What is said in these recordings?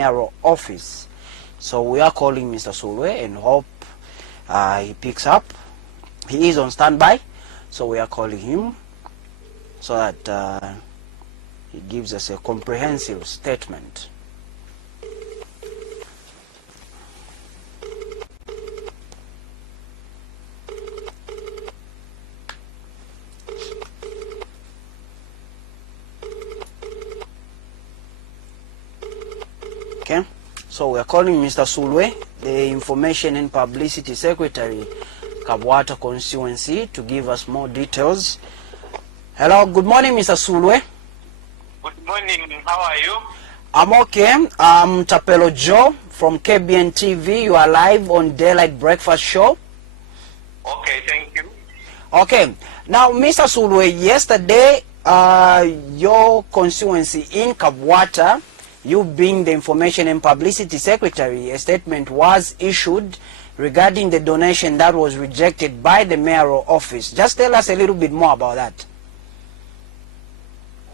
mayoral office. So we are calling Mr. Sulwe and hope he picks up. He is on standby, so we are calling him so that he gives us a comprehensive statement. Okay, so we are calling Mr. Sulwe, the Information and Publicity Secretary, Kabwata constituency, to give us more details. Hello, good morning, Mr. Sulwe. Good morning, how are you? I'm okay. I'm Tapelo Joe from KBN TV. You are live on Daylight Breakfast Show. Okay, thank you. Okay, now Mr. Sulwe, yesterday your constituency in Kabwata, you being the Information and Publicity Secretary, a statement was issued regarding the donation that was rejected by the mayoral office. Just tell us a little bit more about that.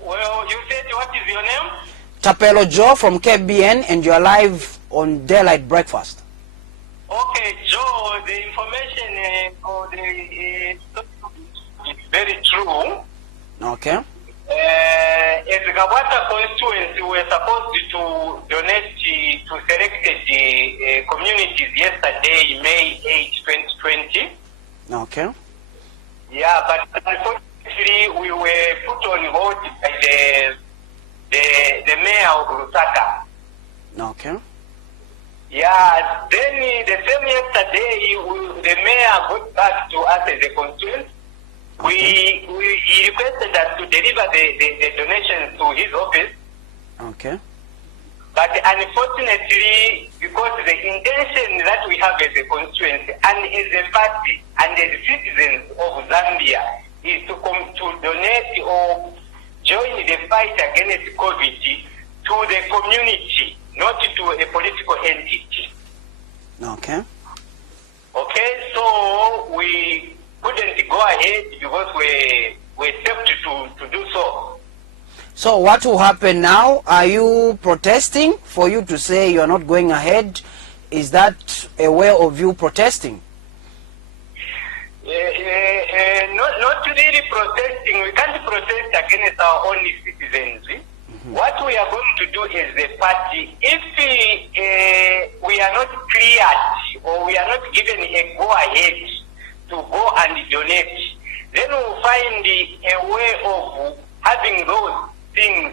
Well, you said what is your name? Tapelo Joe from KBN, and you are live on Daylight Breakfast. Okay, Joe, the information or the it's very true. Okay. As the Kabwata constituency, we were supposed to donate to selected communities yesterday, May 8, 2020. Okay. Yeah, but unfortunately, we were put on hold by the mayor of Lusaka. Okay. Yeah, then the same yesterday, the mayor got back to us as a constituency. Okay. He requested us to deliver the donations to his office. Okay. But unfortunately, because the intention that we have as a constituency and as a party and as citizens of Zambia is to come to donate or join the fight against COVID to the community, not to a political entity. Okay. Okay, so we couldn't go ahead because we're safe to do so. So what will happen now? Are you protesting for you to say you are not going ahead? Is that a way of you protesting? Not really protesting. We can't protest against our own citizens. Mm-hmm. What we are going to do as a party, if we are not cleared or we are not given a go-ahead to go and donate, then we'll find a way of having those things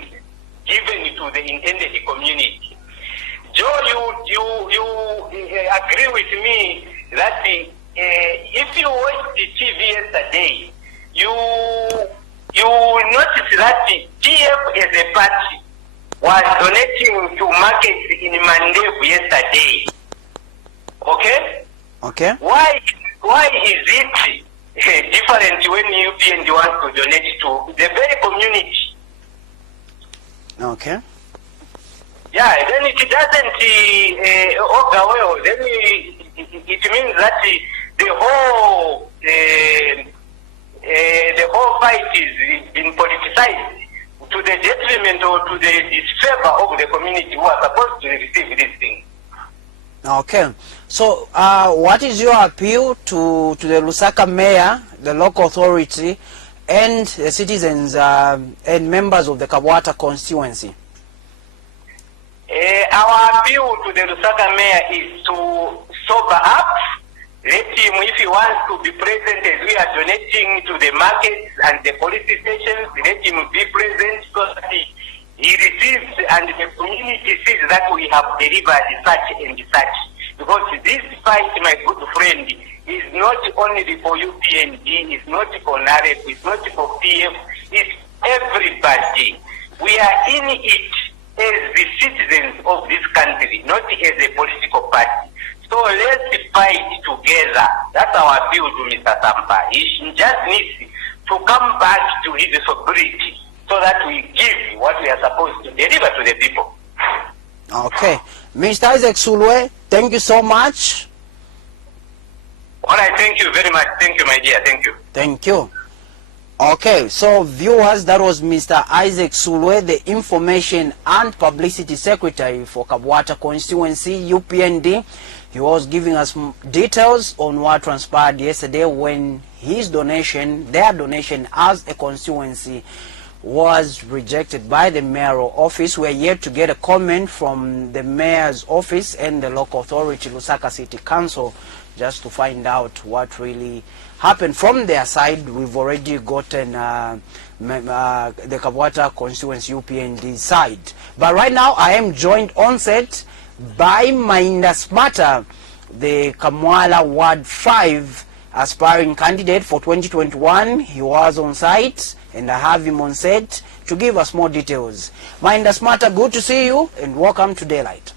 given to the intended community. Joe, you agree with me that if you watched the TV yesterday, you notice that the TF as a party was donating to markets in Mainda yesterday. Okay? Okay. Why is it different when UPND wants to donate to the very community? Okay. Yeah, then it doesn't augur well. Then it means that the whole fight is being politicized to the detriment or to the disfavor of the community who are supposed to receive this thing. Okay. So what is your appeal to the Lusaka mayor, the local authority, and the citizens and members of the Kabwata constituency? Our appeal to the Lusaka mayor is to sober up. Let him, if he wants to be present as we are donating to the markets and the police stations, let him be present so that he receives and the community sees that we have delivered such and such. Because this fight, my good friend, is not only for UPND, it's not for NAREP, it's not for PF, it's everybody. We are in it as the citizens of this country, not as a political party. So let's fight together. That's our appeal to Mr. Sampa. He just needs to come back to his sobriety so that we give what we are supposed to deliver to the people. Okay. Mr. Isaac Sulwe, thank you so much. All right, thank you very much. Thank you, my dear. Thank you. Thank you. Okay, so viewers, that was Mr. Isaac Sulwe, the Information and Publicity Secretary for Kabwata Constituency, UPND. He was giving us details on what transpired yesterday when his donation, their donation as a constituency, was rejected by the mayoral office. We are yet to get a comment from the mayor's office and the local authority, Lusaka City Council, just to find out what really happened from their side. We've already gotten the Kabwata constituency UPND side. But right now I am joined on set by Mainda Simataa, the Kamwala Ward 5 aspiring candidate for 2021. He was on site and I have him on set to give us more details. Mainda Simataa, good to see you and welcome to Daylight.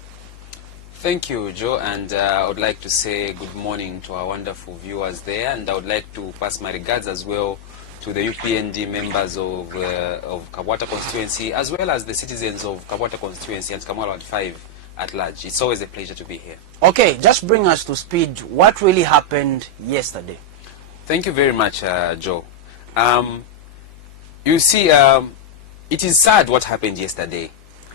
Thank you, Joe, and I would like to say good morning to our wonderful viewers there, and I would like to pass my regards as well to the UPND members of Kabwata constituency, as well as the citizens of Kabwata constituency and Kamwala Ward 5 at large. It's always a pleasure to be here. Okay, just bring us to speed. What really happened yesterday? Thank you very much, Joe. You see, it is sad what happened yesterday.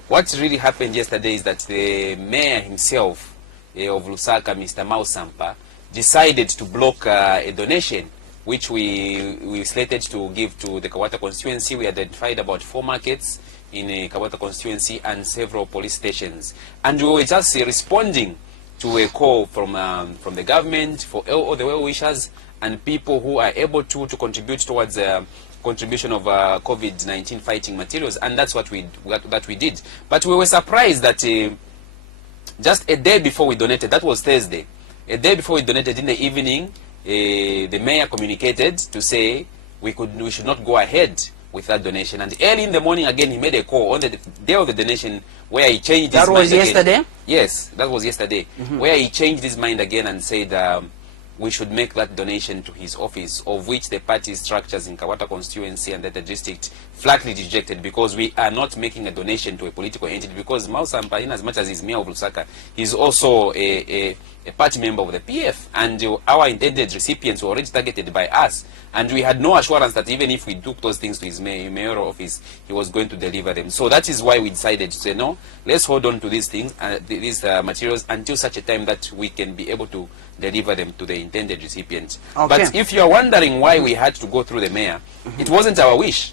What really happened yesterday is that the mayor himself of Lusaka, Mr. Mayor Sampa, decided to block a donation which we slated to give to the Kabwata constituency. We identified about 4 markets in a Kabwata constituency and several police stations. And we were just responding to a call from the government for all the well-wishers and people who are able to contribute towards contribution of COVID-19 fighting materials, and that's what we did. But we were surprised that just a day before we donated, that was Thursday, a day before we donated in the evening, the mayor communicated to say we should not go ahead with that donation. And early in the morning again, he made a call on the day of the donation where he changed his mind. That was yesterday? Yes, that was yesterday, where he changed his mind again and said we should make that donation to his office, of which the party structures in Kabwata constituency and the district flatly rejected, because we are not making a donation to a political entity, because Mayor Sampa, in as much as he's mayor of Lusaka, he's also a party member of the PF, and our intended recipients were already targeted by us, and we had no assurance that even if we took those things to his mayoral office, he was going to deliver them. So that is why we decided to say, no, let's hold on to these things, these materials, until such a time that we can be able to deliver them to the intended recipients. Okay. But if you are wondering why we had to go through the mayor, it wasn't our wish.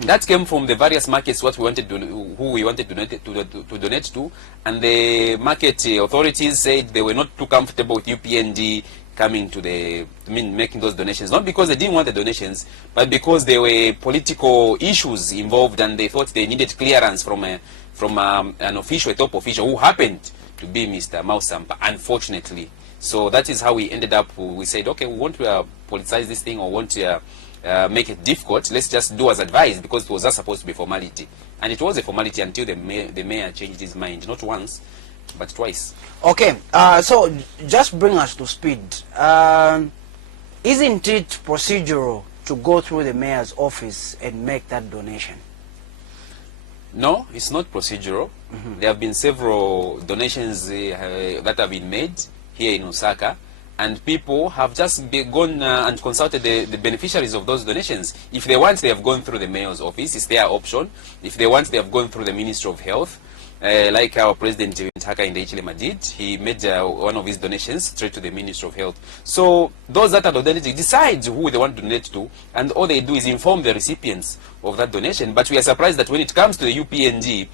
That came from the various markets who we wanted to donate to, and the market authorities said they were not too comfortable with UPND coming to making those donations, not because they didn't want the donations, but because there were political issues involved, and they thought they needed clearance from an official, a top official, who happened to be Mr. Mayor Sampa, unfortunately. So that is how we ended up. We said, okay, we want to politicize this thing, or want to make it difficult. Let's just do as advised, because it was just supposed to be formality, and it was a formality until the mayor changed his mind, not once but twice. Okay, so just bring us to speed. Isn't it procedural to go through the mayor's office and make that donation? No, it's not procedural. There have been several donations that have been made here in Lusaka, and people have just gone and consulted the beneficiaries of those donations. If they want, they have gone through the mayor's office. It's their option. If they want, they have gone through the Ministry of Health. Like our president in Ichilema did, he made one of his donations straight to the Ministry of Health. So those that are donating decide who they want to donate to, and all they do is inform the recipients of that donation. But we are surprised that when it comes to the UPND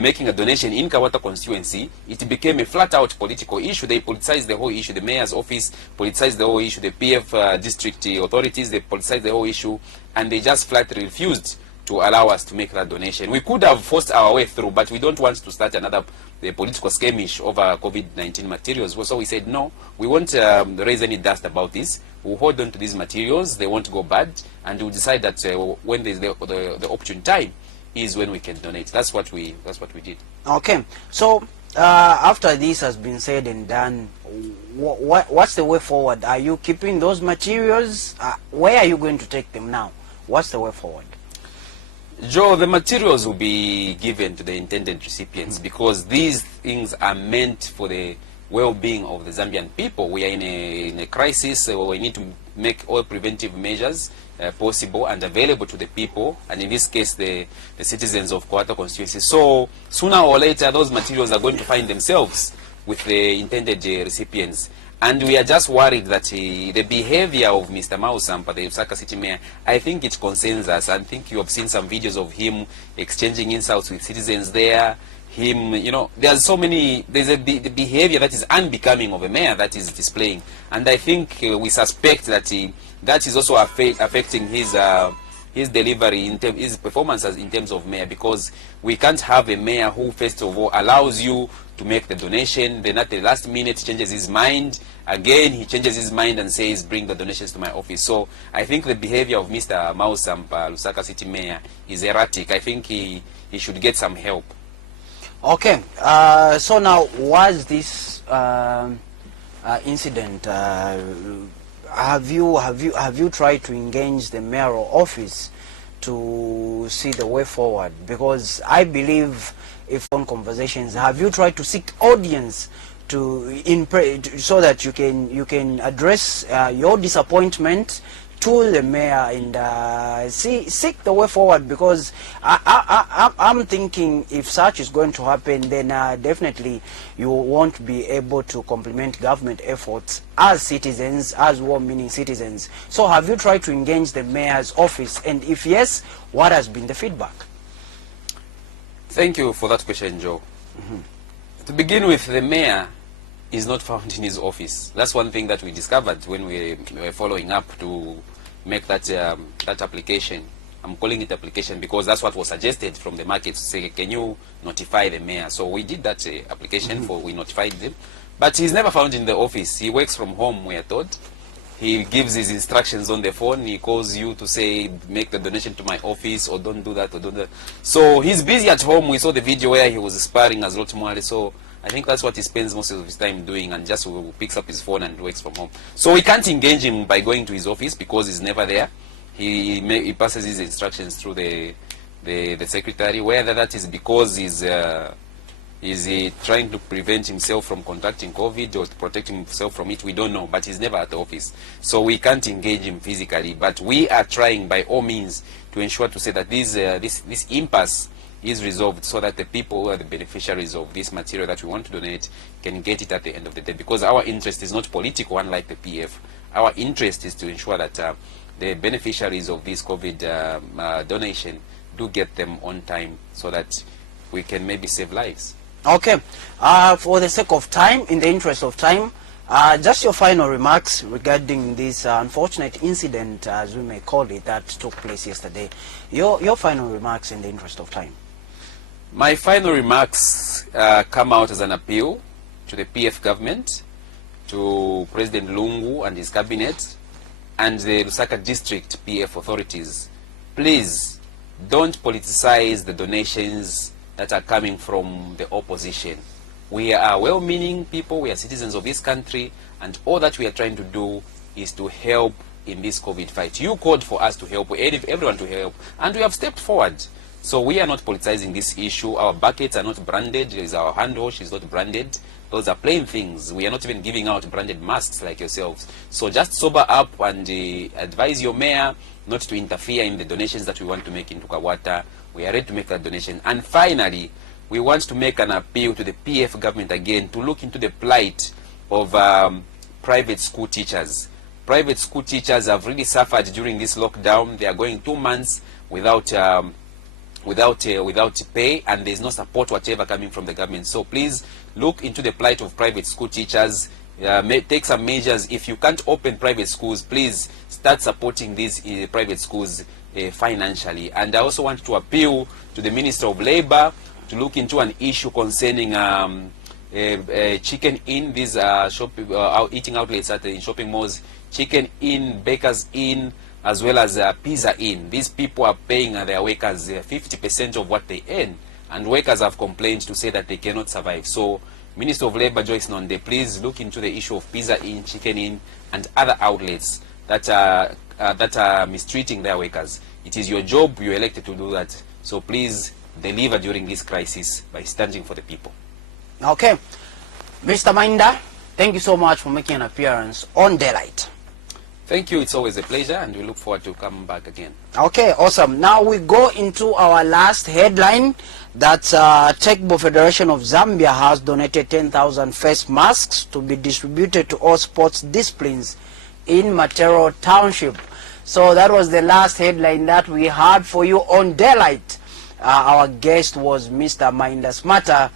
making a donation in Kabwata constituency, it became a flat-out political issue. They politicized the whole issue. The mayor's office politicized the whole issue. The PF district authorities, they politicized the whole issue, and they just flatly refused to allow us to make that donation. We could have forced our way through, but we don't want to start another political skirmish over COVID-19 materials. So we said, no, we won't raise any dust about this. We'll hold on to these materials. They won't go bad, and we'll decide that when there's the opportune time is when we can donate. That's what we did. Okay. So after this has been said and done, what's the way forward? Are you keeping those materials? Where are you going to take them now? What's the way forward? Joe, the materials will be given to the intended recipients, because these things are meant for the well-being of the Zambian people. We are in a crisis, so we need to make all preventive measures possible and available to the people, and in this case the citizens of Kabwata constituency. So sooner or later those materials are going to find themselves with the intended recipients. And we are just worried that the behavior of Mr. Mayor Sampa, the Lusaka City Mayor, I think it concerns us. I think you have seen some videos of him exchanging insults with citizens there. Him, you know, there's the behavior that is unbecoming of a mayor that is displaying. And I think we suspect that that is also affecting his delivery, his performances in terms of mayor, because we can't have a mayor who first of all allows you to make the donation, then at the last minute changes his mind, again he changes his mind and says bring the donations to my office. So I think the behavior of Mr. Mayor Sampa, Lusaka City Mayor, is erratic. I think he should get some help. Okay, so now was this incident, have you tried to engage the mayoral office to see the way forward? Because I believe if on conversations, have you tried to seek audience so that you can address your disappointment to the mayor and seek the way forward? Because I'm thinking if such is going to happen, then definitely you won't be able to complement government efforts as citizens, as well-meaning citizens. So have you tried to engage the mayor's office, and if yes, what has been the feedback? Thank you for that question, Joe. To begin with, the mayor is not found in his office. That's one thing that we discovered when we were following up to make that that application. I'm calling it application because that's what was suggested from the market, to say, can you notify the mayor? So we did that application, we notified them. But he's never found in the office. He works from home, we are told. He gives his instructions on the phone. He calls you to say, make the donation to my office, or don't do that, or don't do that. So he's busy at home. We saw the video where he was sparring as Lotmwale. So I think that's what he spends most of his time doing, and just picks up his phone and works from home. So we can't engage him by going to his office because he's never there. He passes his instructions through the secretary. Whether that is because he's trying to prevent himself from contracting COVID or to protect himself from it, we don't know, but he's never at the office. So we can't engage him physically, but we are trying by all means to ensure to say that this impasse is resolved, so that the people who are the beneficiaries of this material that we want to donate can get it at the end of the day. Because our interest is not political, unlike the PF. Our interest is to ensure that the beneficiaries of this COVID donation do get them on time, so that we can maybe save lives. Okay, for the sake of time, in the interest of time, just your final remarks regarding this unfortunate incident, as we may call it, that took place yesterday. Your final remarks in the interest of time. My final remarks come out as an appeal to the PF government, to President Lungu and his cabinet, and the Lusaka district PF authorities. Please don't politicize the donations that are coming from the opposition. We are well-meaning people, we are citizens of this country, and all that we are trying to do is to help in this COVID fight. You called for us to help, we urged everyone to help, and we have stepped forward. So we are not politicizing this issue. Our buckets are not branded, our hand wash is not branded. Those are plain things. We are not even giving out branded masks like yourselves. So just sober up and advise your mayor not to interfere in the donations that we want to make into Kabwata. We are ready to make that donation. And finally, we want to make an appeal to the PF government again to look into the plight of private school teachers. Private school teachers have really suffered during this lockdown. They are going 2 months without pay, and there's no support whatever coming from the government. So please look into the plight of private school teachers. Take some measures. If you can't open private schools, please start supporting these private schools financially. And I also want to appeal to the Minister of Labor to look into an issue concerning Chicken Inn, these eating outlets in shopping malls, Chicken Inn, Bakers Inn, as well as Pizza Inn. These people are paying their workers 50% of what they earn, and workers have complained to say that they cannot survive. So Minister of Labor Joyce Nonde, please look into the issue of Pizza Inn, Chicken Inn, and other outlets that are mistreating their workers. It is your job, you're elected to do that. So please deliver during this crisis by standing for the people. Okay. Mr. Mainda, thank you so much for making an appearance on Daylight. Thank you. It's always a pleasure, and we look forward to coming back again. Okay, awesome. Now we go into our last headline. That Techball Federation of Zambia has donated 10,000 face masks to be distributed to all sports disciplines in Matero Township. So that was the last headline that we had for you on Daylight. Our guest was Mr. Mainda Simataa,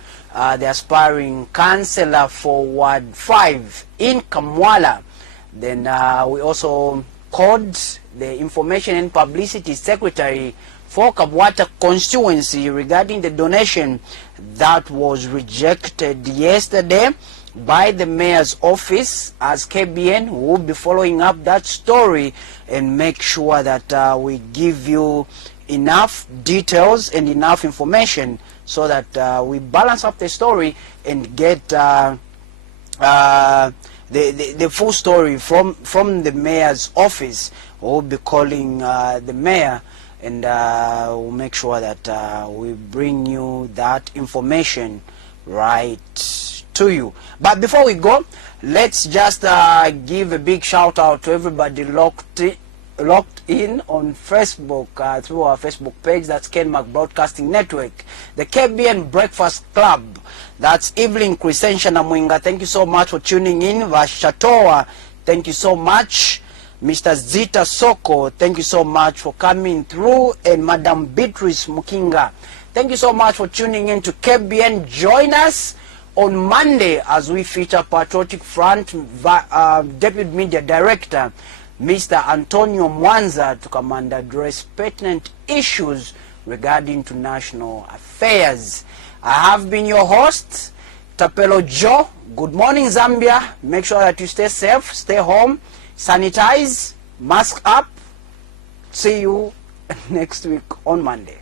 the aspiring councillor for Ward 5 in Kamwala. Then we also called the Information and Publicity Secretary for Kabwata constituency regarding the donation that was rejected yesterday by the mayor's office, as KBN will be following up that story and make sure that we give you enough details and enough information so that we balance up the story and get the full story from the mayor's office. We'll be calling the mayor, and we'll make sure that we bring you that information right to you. But before we go, let's just give a big shout out to everybody locked in on Facebook through our Facebook page. That's Kenmark Broadcasting Network, the KBN Breakfast Club. That's Evelyn Crescentia Namwinga. Thank you so much for tuning in. Vashatoa, thank you so much. Mr. Zita Soko, thank you so much for coming through. And Madam Beatrice Mukinga, thank you so much for tuning in to KBN. Join us on Monday as we feature Patriotic Front Deputy Media Director Mr. Antonio Mwanza to come and address pertinent issues regarding to national affairs. I have been your host, Tapelo Joe. Good morning, Zambia. Make sure that you stay safe, stay home, sanitize, mask up. See you next week on Monday.